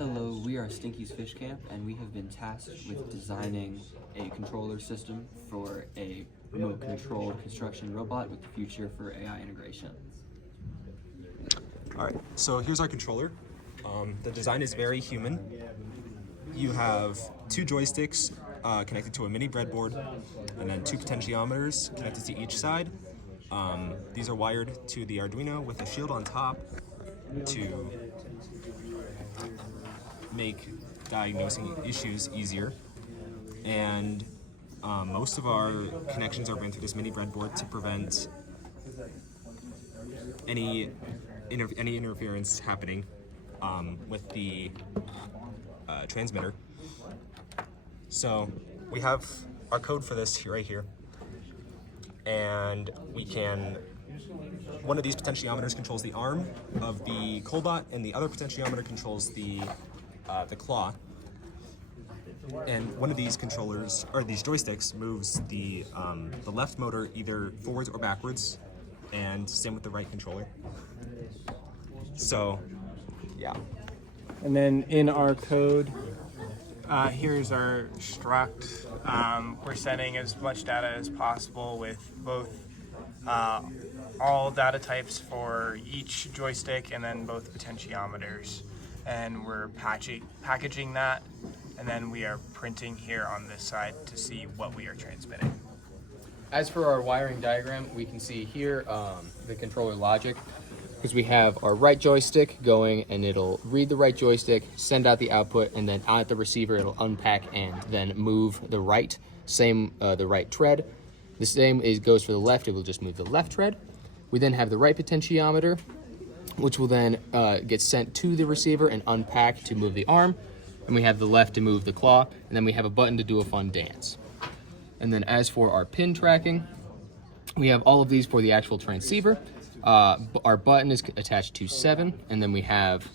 Hello, we are Stinky's Fish Camp, and we have been tasked with designing a controller system for a remote-controlled construction robot with the future for AI integration. All right, so here's our controller. The design is very human. You have two joysticks connected to a mini breadboard, and then two potentiometers connected to each side. These are wired to the Arduino with a shield on top to make diagnosing issues easier. And most of our connections are ran through this mini breadboard to prevent any interference happening with the transmitter. So we have our code for this right here, and one of these potentiometers controls the arm of the CoLe, and the other potentiometer controls the claw. And one of these controllers, or these joysticks, moves the left motor either forwards or backwards, and same with the right controller. So, yeah. And then in our code, here's our struct. We're sending as much data as possible with both all data types for each joystick and then both potentiometers. And we're packaging that, and then we are printing here on this side to see what we are transmitting. As for our wiring diagram, we can see here the controller logic, because we have our right joystick going, and it'll read the right joystick, send out the output, and then out the receiver it'll unpack and then move the right tread. The same goes for the left, it will just move the left tread. We then have the right potentiometer, which will then get sent to the receiver and unpack to move the arm. And we have the left to move the claw, and then we have a button to do a fun dance. And then as for our pin tracking, we have all of these for the actual transceiver. Our button is attached to 7, and then we have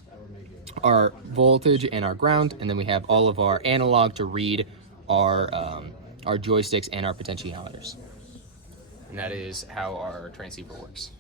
our voltage and our ground, and then we have all of our analog to read our joysticks and our potentiometers. And that is how our transceiver works.